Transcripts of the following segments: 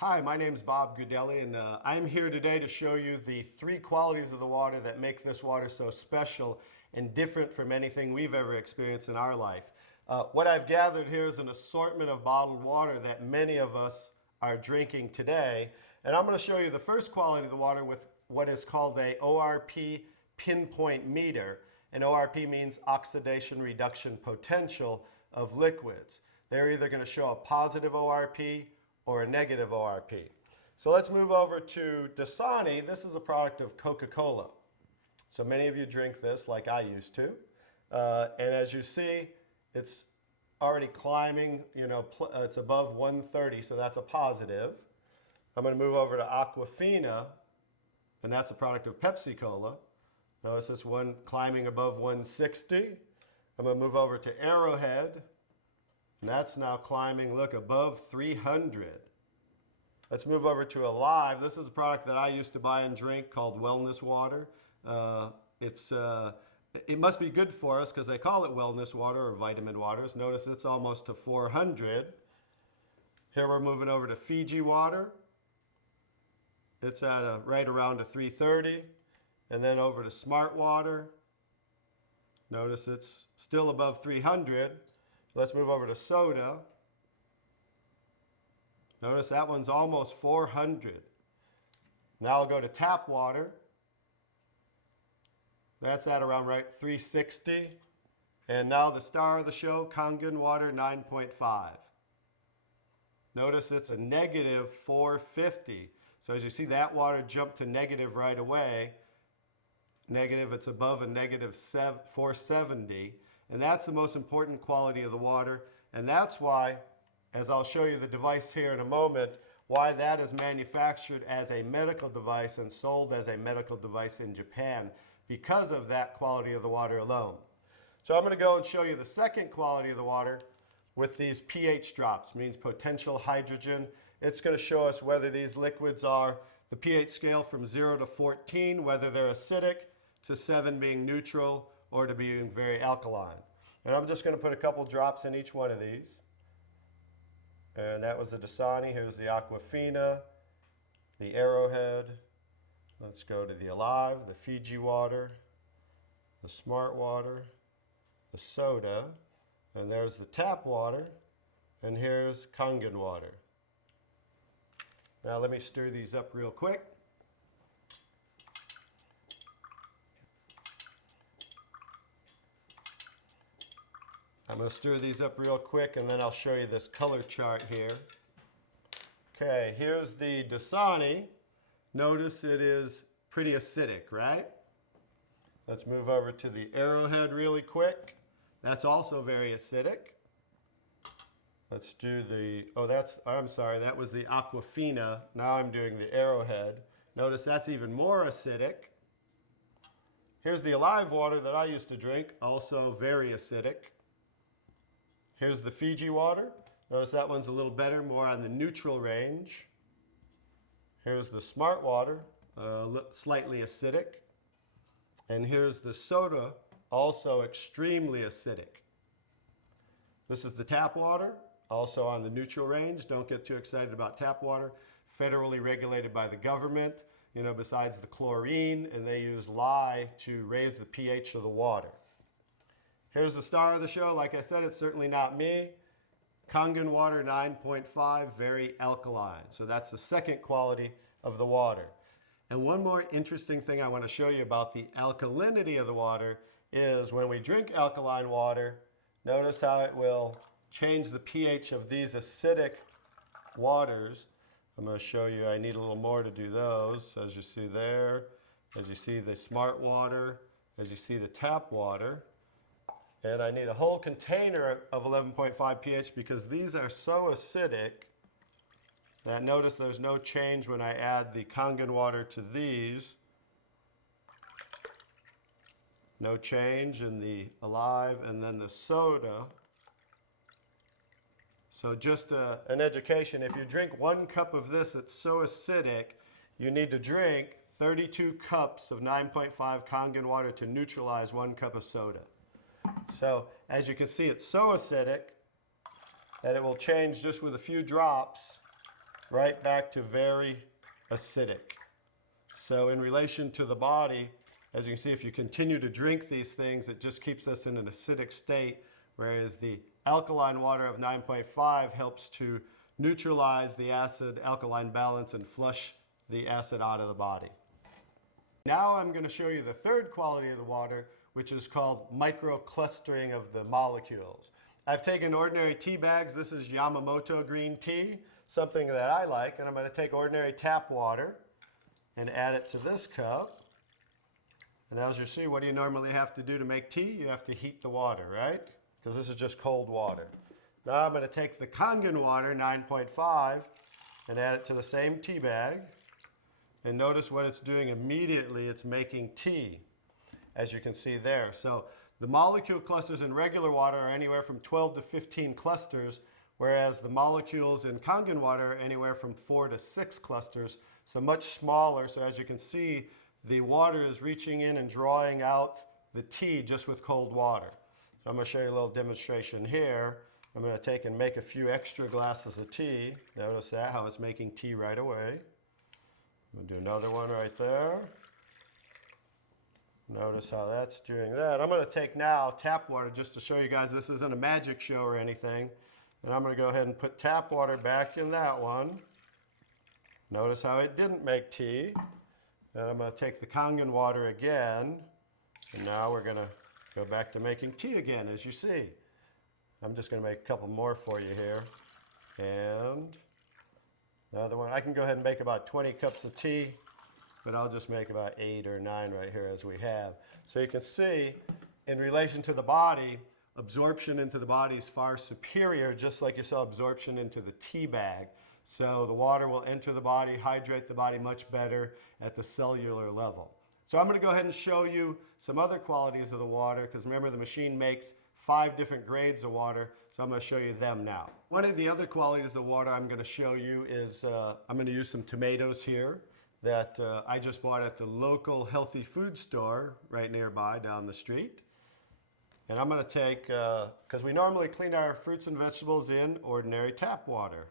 Hi, my name is Bob Gudelli, and I'm here today to show you the three qualities of the water that make this water so special and different from anything we've ever experienced in our life. What I've gathered here is an assortment of bottled water that many of us are drinking today, and I'm going to show you the first quality of the water with what is called a ORP pinpoint meter, and ORP means oxidation reduction potential of liquids. They're either going to show a positive ORP or a negative ORP. So let's move over to Dasani. This is a product of Coca-Cola. So many of you drink this like I used to. And as you see, it's already climbing, it's above 130, so that's a positive. I'm going to move over to Aquafina, and that's a product of Pepsi-Cola. Notice this one climbing above 160. I'm going to move over to Arrowhead, and that's now climbing, look, above 300. Let's move over to Alive. This is a product that I used to buy and drink called Wellness Water. It must be good for us because they call it wellness water or vitamin waters. Notice it's almost to 400. Here we're moving over to Fiji water. It's at right around a 330. And then over to Smart Water. Notice it's still above 300. Let's move over to soda. Notice that one's almost 400. Now I'll go to tap water. That's at around right 360. And now the star of the show, Kangen Water 9.5. Notice it's a negative 450. So as you see, that water jumped to negative right away. Negative, it's above a negative 470. And that's the most important quality of the water. And that's why, as I'll show you the device here in a moment, why that is manufactured as a medical device and sold as a medical device in Japan, because of that quality of the water alone. So I'm going to go and show you the second quality of the water with these pH drops, means potential hydrogen. It's going to show us whether these liquids are the pH scale from 0 to 14, whether they're acidic, to 7 being neutral, or to being very alkaline. And I'm just going to put a couple drops in each one of these. And that was the Dasani. Here's the Aquafina, the Arrowhead. Let's go to the Alive, the Fiji water, the Smart water, the soda, and there's the tap water, and here's Kangen water. Now let me stir these up real quick. I'm going to stir these up real quick, and then I'll show you this color chart here. Okay, here's the Dasani. Notice it is pretty acidic, right? Let's move over to the Arrowhead really quick. That's also very acidic. Let's do the, I'm sorry, that was the Aquafina. Now I'm doing the Arrowhead. Notice that's even more acidic. Here's the Alive water that I used to drink, also very acidic. Here's the Fiji water. Notice that one's a little better, more on the neutral range. Here's the Smart water, slightly acidic. And here's the soda, also extremely acidic. This is the tap water, also on the neutral range. Don't get too excited about tap water. Federally regulated by the government, besides the chlorine, and they use lye to raise the pH of the water. Here's the star of the show. Like I said, it's certainly not me. Kangen Water 9.5, very alkaline. So that's the second quality of the water. And one more interesting thing I want to show you about the alkalinity of the water is when we drink alkaline water, notice how it will change the pH of these acidic waters. I'm going to show you, I need a little more to do those, as you see there, as you see the Smart water, as you see the tap water. And I need a whole container of 11.5 pH because these are so acidic that notice there's no change when I add the Kangen water to these. No change in the Alive, and then the soda. So just an education, if you drink 1 cup of this, it's so acidic, you need to drink 32 cups of 9.5 Kangen water to neutralize 1 cup of soda. So as you can see, it's so acidic that it will change just with a few drops right back to very acidic. So in relation to the body, as you can see, if you continue to drink these things, it just keeps us in an acidic state, whereas the alkaline water of 9.5 helps to neutralize the acid-alkaline balance and flush the acid out of the body. Now I'm going to show you the third quality of the water, which is called microclustering of the molecules. I've taken ordinary tea bags. This is Yamamoto green tea, something that I like, and I'm going to take ordinary tap water and add it to this cup. And as you see, what do you normally have to do to make tea? You have to heat the water, right? Because this is just cold water. Now I'm going to take the Kangen Water 9.5 and add it to the same tea bag. And notice what it's doing immediately. It's making tea, as you can see there. So the molecule clusters in regular water are anywhere from 12 to 15 clusters, whereas the molecules in Kangen water are anywhere from 4 to 6 clusters, so much smaller. So as you can see, the water is reaching in and drawing out the tea just with cold water. So I'm going to show you a little demonstration here. I'm going to take and make a few extra glasses of tea. Notice that, how it's making tea right away. I'm going to do another one right there. Notice how that's doing that. I'm going to take now tap water just to show you guys this isn't a magic show or anything. And I'm going to go ahead and put tap water back in that one. Notice how it didn't make tea. And I'm going to take the Kangen water again. And now we're going to go back to making tea again, as you see. I'm just going to make a couple more for you here. And another one. I can go ahead and make about 20 cups of tea, but I'll just make about 8 or 9 right here as we have. So you can see, in relation to the body, absorption into the body is far superior, just like you saw absorption into the tea bag. So the water will enter the body, hydrate the body much better at the cellular level. So I'm going to go ahead and show you some other qualities of the water, because remember the machine makes 5 different grades of water, so I'm going to show you them now. One of the other qualities of the water I'm going to show you is I'm going to use some tomatoes here that I just bought at the local healthy food store right nearby down the street. And I'm going to take, because we normally clean our fruits and vegetables in ordinary tap water.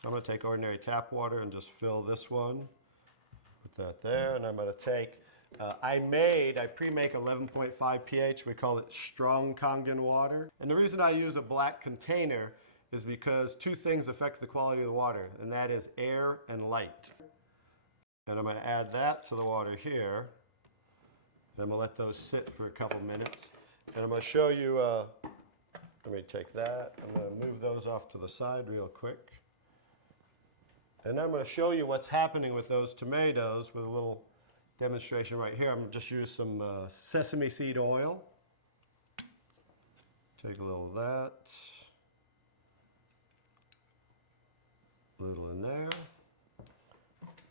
So I'm going to take ordinary tap water and just fill this one. Put that there, and I'm going to take, I pre-make 11.5 pH. We call it strong Kangen water. And the reason I use a black container is because 2 things affect the quality of the water, and that is air and light. And I'm going to add that to the water here. And I'm going to let those sit for a couple minutes. And I'm going to show you, let me take that. I'm going to move those off to the side real quick. And I'm going to show you what's happening with those tomatoes with a little demonstration right here. I'm going to just use some sesame seed oil. Take a little of that. A little in there.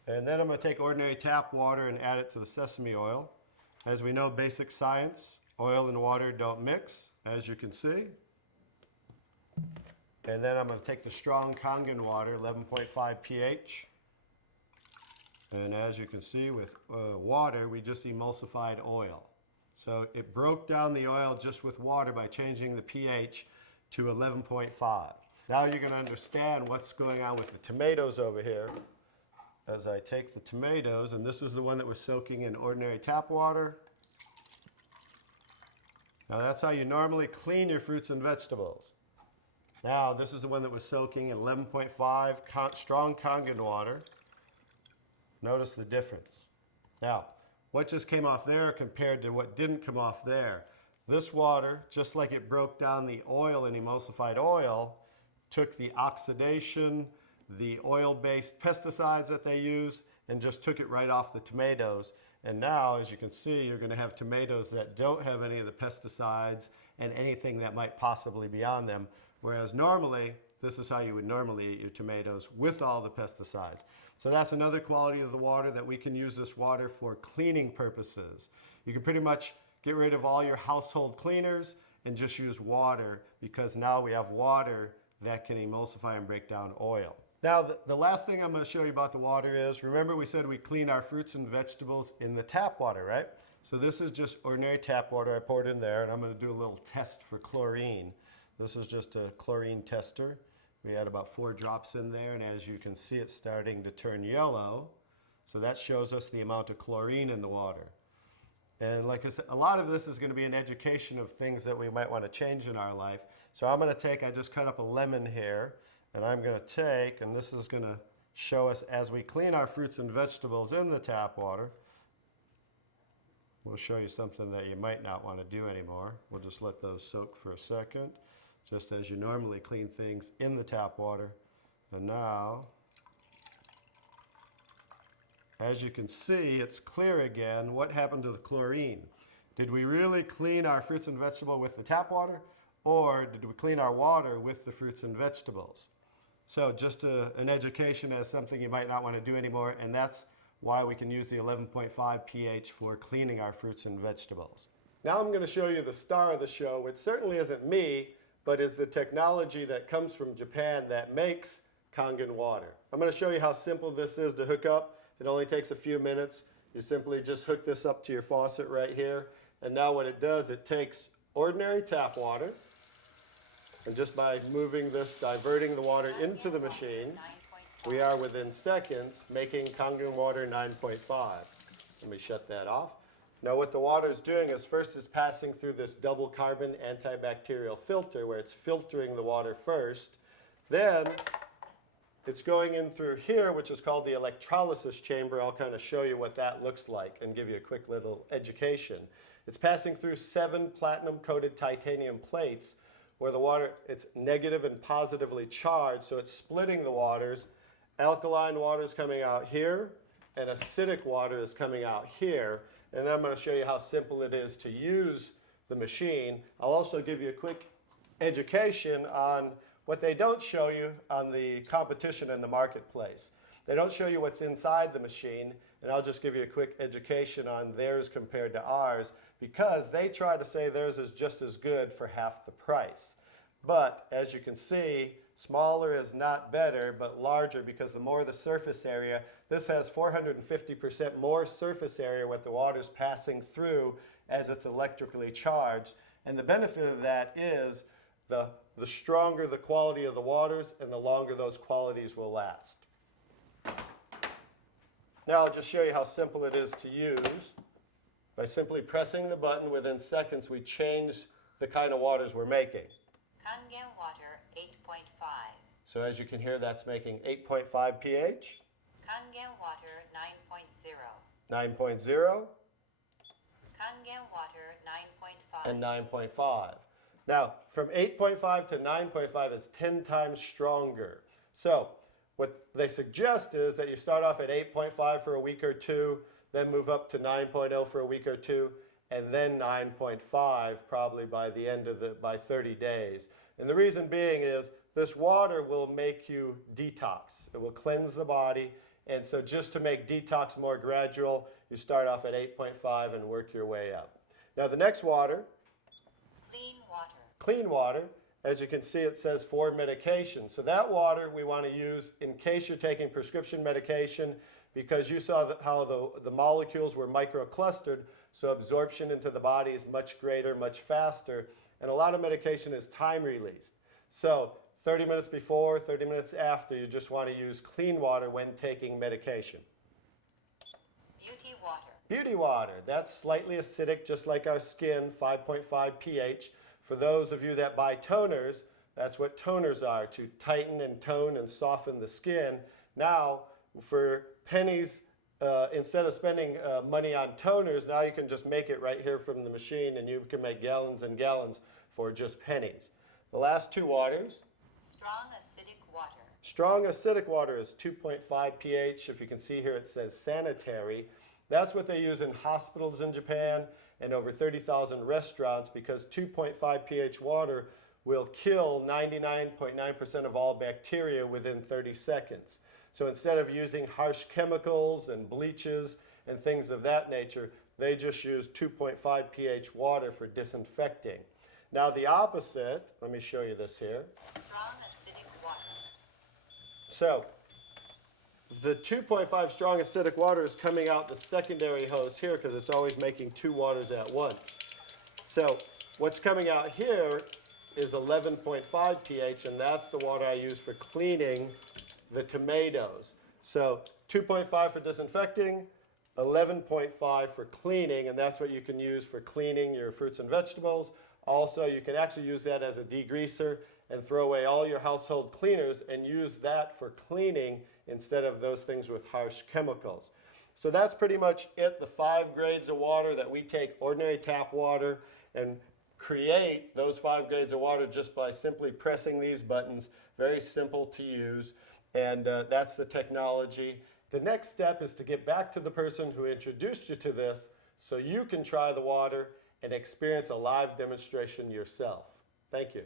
And then I'm going to take ordinary tap water and add it to the sesame oil. As we know, basic science, oil and water don't mix, as you can see. And then I'm going to take the strong Kangen water, 11.5 pH. And as you can see with water, we just emulsified oil. So it broke down the oil just with water by changing the pH to 11.5. Now you're going to understand what's going on with the tomatoes over here. As I take the tomatoes, and this is the one that was soaking in ordinary tap water. Now that's how you normally clean your fruits and vegetables. Now this is the one that was soaking in 11.5 strong Kangen water. Notice the difference. Now, what just came off there compared to what didn't come off there? This water, just like it broke down the oil in emulsified oil, took the oxidation, the oil-based pesticides that they use, and just took it right off the tomatoes. And now, as you can see, you're going to have tomatoes that don't have any of the pesticides and anything that might possibly be on them. Whereas normally, this is how you would normally eat your tomatoes with all the pesticides. So that's another quality of the water, that we can use this water for cleaning purposes. You can pretty much get rid of all your household cleaners and just use water, because now we have water that can emulsify and break down oil. Now, the last thing I'm going to show you about the water is, remember we said we clean our fruits and vegetables in the tap water, right? So this is just ordinary tap water. I poured in there, and I'm going to do a little test for chlorine. This is just a chlorine tester. We had about 4 drops in there, and as you can see, it's starting to turn yellow. So that shows us the amount of chlorine in the water. And like I said, a lot of this is going to be an education of things that we might want to change in our life. So I'm going to take, I just cut up a lemon here, and I'm going to take, and this is going to show us as we clean our fruits and vegetables in the tap water. We'll show you something that you might not want to do anymore. We'll just let those soak for a second, just as you normally clean things in the tap water. And now, as you can see, it's clear again. What happened to the chlorine? Did we really clean our fruits and vegetables with the tap water, or did we clean our water with the fruits and vegetables? So just an education as something you might not want to do anymore, and that's why we can use the 11.5 pH for cleaning our fruits and vegetables. Now I'm going to show you the star of the show, which certainly isn't me, but is the technology that comes from Japan that makes Kangen water. I'm going to show you how simple this is to hook up. It only takes a few minutes. You simply just hook this up to your faucet right here. And now what it does, it takes ordinary tap water, and just by moving this, diverting the water into the machine, we are within seconds making Kangen water 9.5. Let me shut that off. Now what the water is doing is first it's passing through this double carbon antibacterial filter where it's filtering the water first. Then it's going in through here, which is called the electrolysis chamber. I'll kind of show you what that looks like and give you a quick little education. It's passing through 7 platinum-coated titanium plates where the water, it's negative and positively charged, so it's splitting the waters. Alkaline water is coming out here, and acidic water is coming out here. And then I'm going to show you how simple it is to use the machine. I'll also give you a quick education on what they don't show you on the competition in the marketplace. They don't show you what's inside the machine, and I'll just give you a quick education on theirs compared to ours, because they try to say theirs is just as good for half the price. But as you can see, smaller is not better, but larger, because the more the surface area, this has 450% more surface area what the water's passing through as it's electrically charged. And the benefit of that is the stronger the quality of the waters and the longer those qualities will last. Now I'll just show you how simple it is to use. By simply pressing the button, within seconds we change the kind of waters we're making. Kangen water 8.5. So as you can hear, that's making 8.5 pH. Kangen water 9.0. 9.0. Kangen water 9.5. And 9.5. Now, from 8.5 to 9.5 is 10 times stronger. So what they suggest is that you start off at 8.5 for a week or two, then move up to 9.0 for a week or two, and then 9.5 probably by the end of by 30 days. And the reason being is this water will make you detox. It will cleanse the body. And so just to make detox more gradual, you start off at 8.5 and work your way up. Now the next water, Clean water. clean water, as you can see it says for medication. So that water we want to use in case you're taking prescription medication, because you saw how the molecules were microclustered, so absorption into the body is much greater, much faster, and a lot of medication is time released. So 30 minutes before, 30 minutes after, you just want to use clean water when taking medication. Beauty water. Beauty water, that's slightly acidic, just like our skin, 5.5 pH. For those of you that buy toners, that's what toners are, to tighten and tone and soften the skin. Now, for pennies, instead of spending money on toners, now you can just make it right here from the machine, and you can make gallons and gallons for just pennies. The last two waters. Strong acidic water. Strong acidic water is 2.5 pH. If you can see here, it says sanitary. That's what they use in hospitals in Japan and over 30,000 restaurants, because 2.5 pH water will kill 99.9% of all bacteria within 30 seconds. So instead of using harsh chemicals and bleaches and things of that nature, they just use 2.5 pH water for disinfecting. Now the opposite, let me show you this here. Strong acidic water. So the 2.5 strong acidic water is coming out the secondary hose here, because it's always making two waters at once. So what's coming out here is 11.5 pH, and that's the water I use for cleaning the tomatoes. So 2.5 for disinfecting, 11.5 for cleaning, and that's what you can use for cleaning your fruits and vegetables. Also, you can actually use that as a degreaser and throw away all your household cleaners and use that for cleaning instead of those things with harsh chemicals. So that's pretty much it, the 5 grades of water that we take ordinary tap water and create those 5 grades of water just by simply pressing these buttons. Very simple to use, and that's the technology. The next step is to get back to the person who introduced you to this so you can try the water and experience a live demonstration yourself. Thank you.